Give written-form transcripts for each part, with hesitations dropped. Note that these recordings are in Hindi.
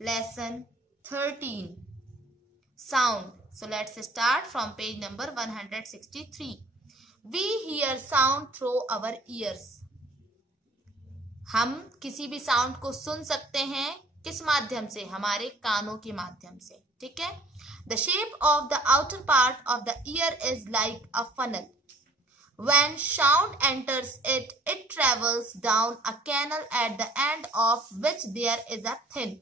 lesson 13, sound. So let's start from page number 163. We hear sound through our ears. हम किसी भी साउंड को सुन सकते हैं किस माध्यम से? हमारे कानों के माध्यम से, ठीक है। The shape of the outer part of the ear is like a funnel. When sound enters it, it travels down a canal at the end of which there is a thin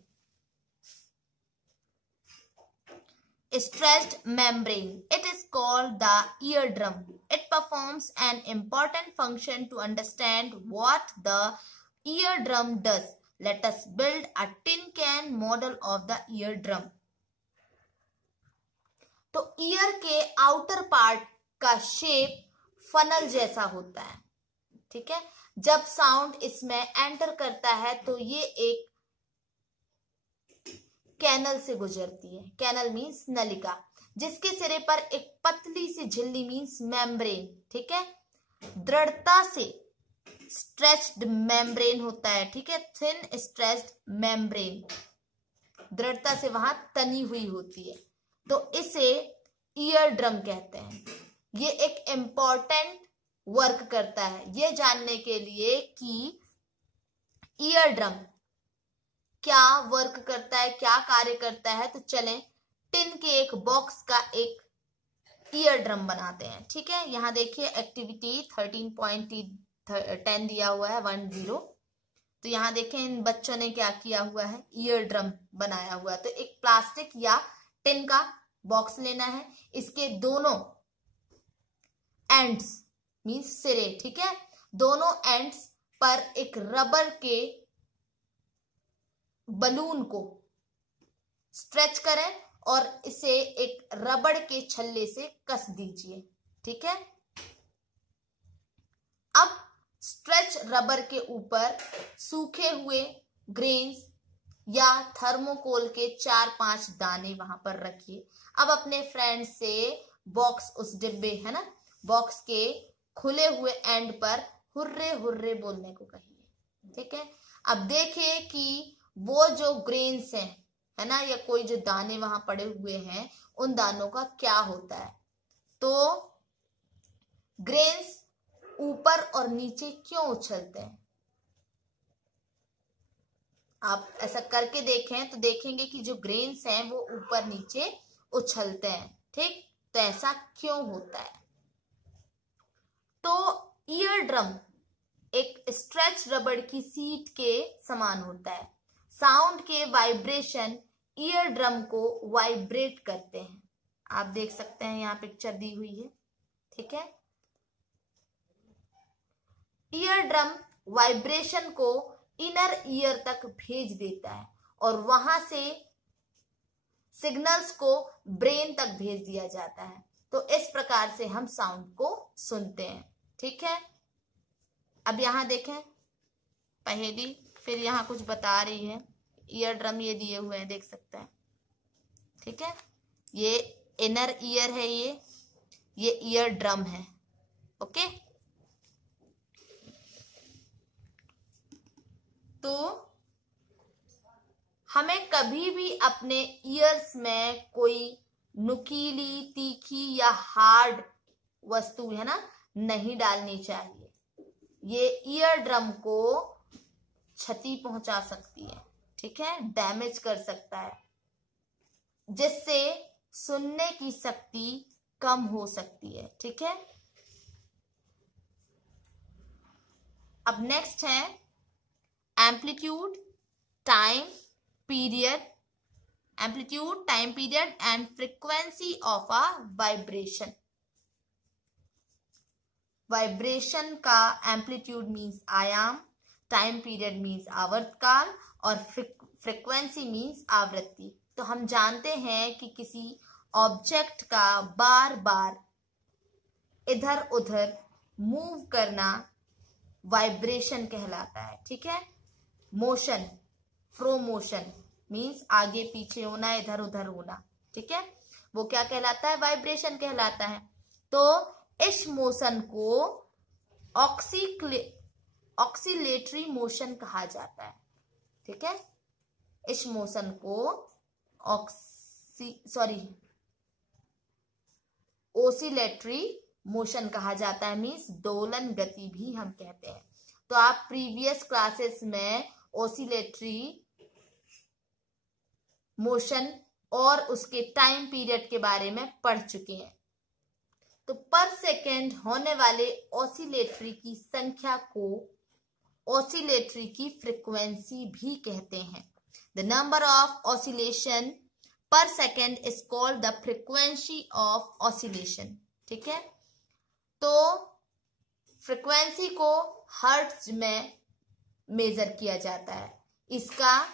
stretched membrane. It is called the eardrum. It performs an important function. To understand what the eardrum does, let us build a tin can model of the eardrum. तो ईयर के आउटर पार्ट का शेप फनल जैसा होता है, ठीक है। जब साउंड इसमें एंटर करता है तो ये एक कैनल से गुजरती है। कैनल मीन्स नलिका, जिसके सिरे पर एक पतली सी झिल्ली मीन्स मेम्ब्रेन, ठीक है, दृढ़ता से स्ट्रेच्ड मेम्ब्रेन होता है, ठीक है, थिन स्ट्रेच्ड मेम्ब्रेन, दृढ़ता से वहां तनी हुई होती है, तो इसे ईयर ड्रम कहते हैं। ये एक इम्पॉर्टेंट वर्क करता है ये जानने के लिए कि ईयर ड्रम क्या वर्क करता है, क्या कार्य करता है। तो चलें टिन के एक बॉक्स का एक ईयर ड्रम बनाते हैं, ठीक है। यहां देखिए एक्टिविटी 13.10 दिया हुआ है 10। तो यहां देखें इन बच्चों ने क्या किया हुआ है, ईयर ड्रम बनाया हुआ है। तो एक प्लास्टिक या टिन का बॉक्स लेना है, इसके दोनों एंड्स मीन्स सिरे, ठीक है, दोनों एंड्स पर एक रबर के बलून को स्ट्रेच करें और इसे एक रबड़ के छल्ले से कस दीजिए, ठीक है। अब स्ट्रेच रबर के ऊपर सूखे हुए ग्रेन्स या थर्मोकोल के 4-5 दाने वहां पर रखिए। अब अपने फ्रेंड से बॉक्स, उस डिब्बे है ना, बॉक्स के खुले हुए एंड पर हुर्रे हुर्रे बोलने को कहिए, ठीक है। अब देखिए कि वो जो ग्रेन्स हैं, है ना, या कोई जो दाने वहां पड़े हुए हैं, उन दानों का क्या होता है। तो ग्रेन्स ऊपर और नीचे क्यों उछलते हैं? आप ऐसा करके देखें तो देखेंगे कि जो ग्रेन्स हैं वो ऊपर नीचे उछलते हैं, ठीक। तो ऐसा क्यों होता है? तो ईयर ड्रम एक स्ट्रेच रबड़ की सीट के समान होता है। साउंड के वाइब्रेशन ईयर ड्रम को वाइब्रेट करते हैं। आप देख सकते हैं यहाँ पिक्चर दी हुई है, ठीक है। ईयर ड्रम वाइब्रेशन को इनर ईयर तक भेज देता है और वहां से सिग्नल्स को ब्रेन तक भेज दिया जाता है। तो इस प्रकार से हम साउंड को सुनते हैं, ठीक है। अब यहां देखें पहेली, फिर यहां कुछ बता रही है। ईयर ड्रम ये दिए हुए हैं, देख सकते हैं, ठीक है। ये इनर ईयर है, ये ईयर ड्रम है, ओके। तो हमें कभी भी अपने ईयर्स में कोई नुकीली, तीखी या हार्ड वस्तु, है ना, नहीं डालनी चाहिए। ये ईयर ड्रम को क्षति पहुंचा सकती है, ठीक है, डैमेज कर सकता है, जिससे सुनने की शक्ति कम हो सकती है, ठीक है। अब नेक्स्ट है amplitude, time period, amplitude, time period and frequency of a vibration. Vibration का एम्पलीट्यूड मीन्स आयाम, टाइम पीरियड मीन्स आवर्तकाल और फ्रीक्वेंसी मीन्स आवृत्ति। तो हम जानते हैं कि किसी ऑब्जेक्ट का बार बार इधर उधर मूव करना वाइब्रेशन कहलाता है, ठीक है। मोशन, फ्रो मोशन मीन्स आगे पीछे होना, इधर उधर होना, ठीक है, वो क्या कहलाता है, वाइब्रेशन कहलाता है। तो इस मोशन को ऑक्सीलेटरी मोशन कहा जाता है, ठीक है। इस मोशन को ओसिलेटरी मोशन कहा जाता है, मीन्स दोलन गति भी हम कहते हैं। तो आप प्रीवियस क्लासेस में ओसिलेटरी मोशन और उसके टाइम पीरियड के बारे में पढ़ चुके हैं। तो पर सेकेंड होने वाले ऑसिलेटरी की संख्या को ऑसिलेटरी की फ्रीक्वेंसी भी कहते हैं। द नंबर ऑफ ऑसिलेशन पर second is called the frequency of oscillation. ठीक है, तो फ्रीक्वेंसी को हर्ट्ज में मेजर किया जाता है। इसका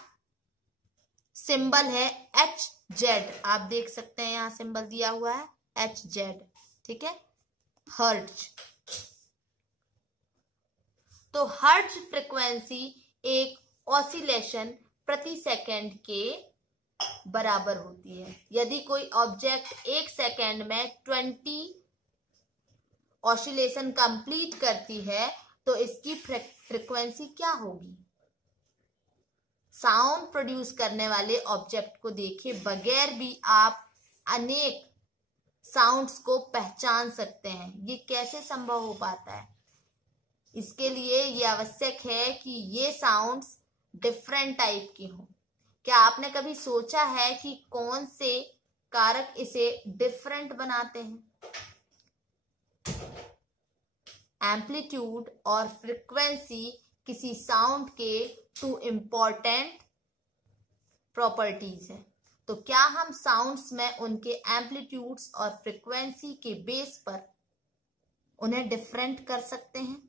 सिंबल है HZ, आप देख सकते हैं यहां सिंबल दिया हुआ है HZ। ठीक है, हर्ट्ज। तो हर्ट्ज फ्रीक्वेंसी एक ऑसिलेशन प्रति सेकंड के बराबर होती है। यदि कोई ऑब्जेक्ट एक सेकंड में 20 ऑसिलेशन कंप्लीट करती है तो इसकी फ्रीक्वेंसी क्या होगी। साउंड प्रोड्यूस करने वाले ऑब्जेक्ट को देखे बगैर भी आप अनेक साउंड्स को पहचान सकते हैं। ये कैसे संभव हो पाता है? इसके लिए ये आवश्यक है कि ये साउंड्स डिफरेंट टाइप के हों। क्या आपने कभी सोचा है कि कौन से कारक इसे डिफरेंट बनाते हैं? एम्पलीट्यूड और फ्रीक्वेंसी किसी साउंड के 2 इम्पॉर्टेंट प्रॉपर्टीज हैं। तो क्या हम साउंड्स में उनके एम्पलीट्यूड्स और फ्रीक्वेंसी के बेस पर उन्हें डिफरेंट कर सकते हैं?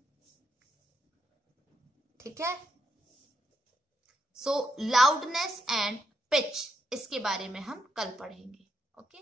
ठीक है, सो लाउडनेस एंड पिच, इसके बारे में हम कल पढ़ेंगे। ओके।